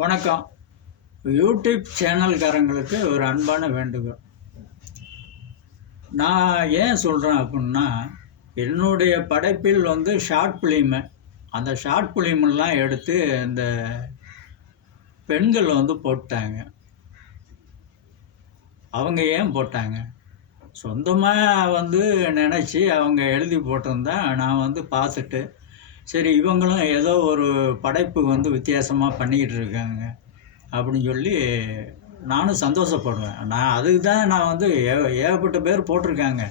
வணக்கம். யூடியூப் சேனல்காரங்களுக்கு ஒரு அன்பான வேண்டுகோள். நான் ஏன் சொல்கிறேன் அப்புடின்னா, என்னுடைய படைப்பில் ஷார்ட் ஃபிலிமு, அந்த ஷார்ட் ஃபிலிமெல்லாம் எடுத்து இந்த பெண்கள் போட்டாங்க. அவங்க ஏன் போட்டாங்க? சொந்தமாக நினச்சி அவங்க எழுதி போட்டிருந்தா நான் பார்த்துட்டு, சரி இவங்களும் ஏதோ ஒரு படைப்பு வித்தியாசமாக பண்ணிக்கிட்டு இருக்காங்க அப்படின்னு சொல்லி நானும் சந்தோஷப்படுவேன். அதுக்கு தான் நான் ஏகப்பட்ட பேர் போட்டிருக்காங்க.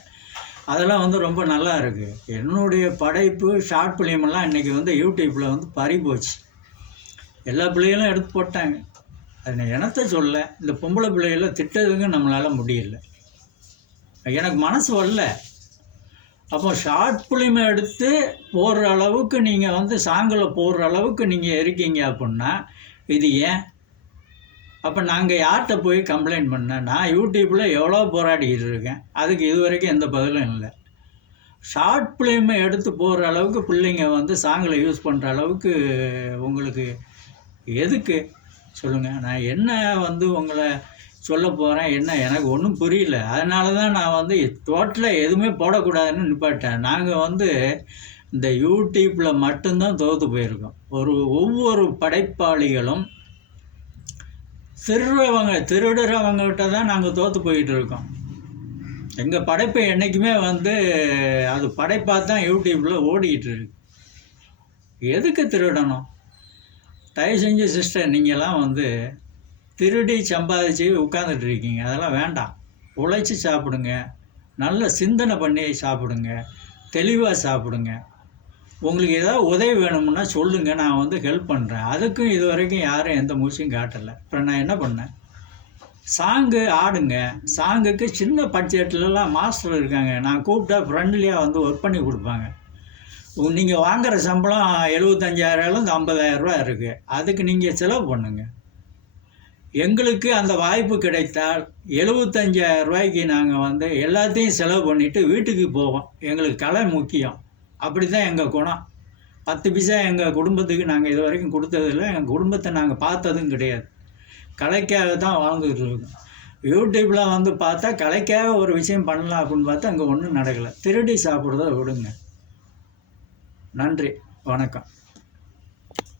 அதெல்லாம் ரொம்ப நல்லா இருக்குது. என்னுடைய படைப்பு ஷார்ட் ஃபிலிமெல்லாம் இன்றைக்கி யூடியூப்பில் பறிபோச்சு. எல்லா பிள்ளைகளும் எடுத்து போட்டாங்க. அது எனத்த சொல்ல, இந்த பொம்பளை பிள்ளைகளை திட்டதுக்கு நம்மளால் முடியல. எனக்கு மனசு வரல. அப்போ ஷார்ட் ஃபிலிமை எடுத்து போடுற அளவுக்கு நீங்கள் சாங்கில் போடுற அளவுக்கு நீங்கள் இருக்கீங்க அப்படின்னா இது ஏன்? அப்போ நாங்கள் யார்கிட்ட போய் கம்ப்ளைண்ட் பண்ணேன்? நான் யூடியூப்பில் எவ்வளோ போராடிக்கிட்டு இருக்கேன். அதுக்கு இது வரைக்கும் எந்த பதிலும் இல்லை. ஷார்ட் ஃபிலிமை எடுத்து போடுற அளவுக்கு பிள்ளைங்க சாங்கில் யூஸ் பண்ணுற அளவுக்கு உங்களுக்கு எதுக்கு சொல்லுங்கள்? நான் என்ன உங்களை சொல்ல போகிறேன், என்ன எனக்கு ஒன்றும் புரியல. அதனால தான் நான் டோட்டலாக எதுவுமே போடக்கூடாதுன்னு நிப்பாட்டேன். நாங்கள் இந்த யூடியூப்பில் மட்டும்தான் தோற்று போயிருக்கோம். ஒவ்வொரு படைப்பாளிகளும் திருடுறவங்ககிட்ட தான் நாங்கள் தோற்று போயிட்டு இருக்கோம். எங்கள் படைப்பை என்றைக்குமே அது படைப்பாக தான் யூடியூப்பில் ஓடிக்கிட்டு இருக்கு. எதுக்கு திருடணும்? தயவு செஞ்சு சிஸ்டர், நீங்கள்லாம் திருடி சம்பாதிச்சு உட்காந்துட்டு இருக்கீங்க. அதெல்லாம் வேண்டாம். உழைச்சி சாப்பிடுங்க, நல்ல சிந்தனை பண்ணி சாப்பிடுங்க, தெளிவாக சாப்பிடுங்க. உங்களுக்கு ஏதாவது உதவி வேணும்னா சொல்லுங்கள், நான் ஹெல்ப் பண்ணுறேன். அதுக்கும் இது வரைக்கும் யாரும் எந்த மூச்சியும் காட்டலை. அப்புறம் நான் என்ன பண்ணேன்? சாங்கு ஆடுங்க. சாங்குக்கு சின்ன பட்ஜெட்லலாம் மாஸ்டர் இருக்காங்க. நான் கூப்பிட்டா ஃப்ரெண்ட்லியாக ஒர்க் பண்ணி கொடுப்பாங்க. நீங்கள் வாங்குகிற சம்பளம் 75,000 50,000 இருக்குது. அதுக்கு நீங்கள் செலவு பண்ணுங்கள். எங்களுக்கு அந்த வாய்ப்பு கிடைத்தால் 75,000 நாங்கள் எல்லாத்தையும் செலவு பண்ணிவிட்டு வீட்டுக்கு போவோம். எங்களுக்கு கலை முக்கியம். அப்படி தான் எங்கள் குணம். 10 பைசா எங்கள் குடும்பத்துக்கு நாங்கள் இது வரைக்கும் கொடுத்ததில்லை. எங்கள் குடும்பத்தை நாங்கள் பார்த்ததும் கிடையாது. கலைக்காக தான் வாழ்ந்துக்கிட்டு இருக்கோம். யூடியூப்பில் பார்த்தா கலைக்காக ஒரு விஷயம் பண்ணலாம் அப்படின்னு பார்த்தா அங்கே ஒன்றும் நடக்கலை. திருடி சாப்பிட்றத விடுங்க. நன்றி, வணக்கம்.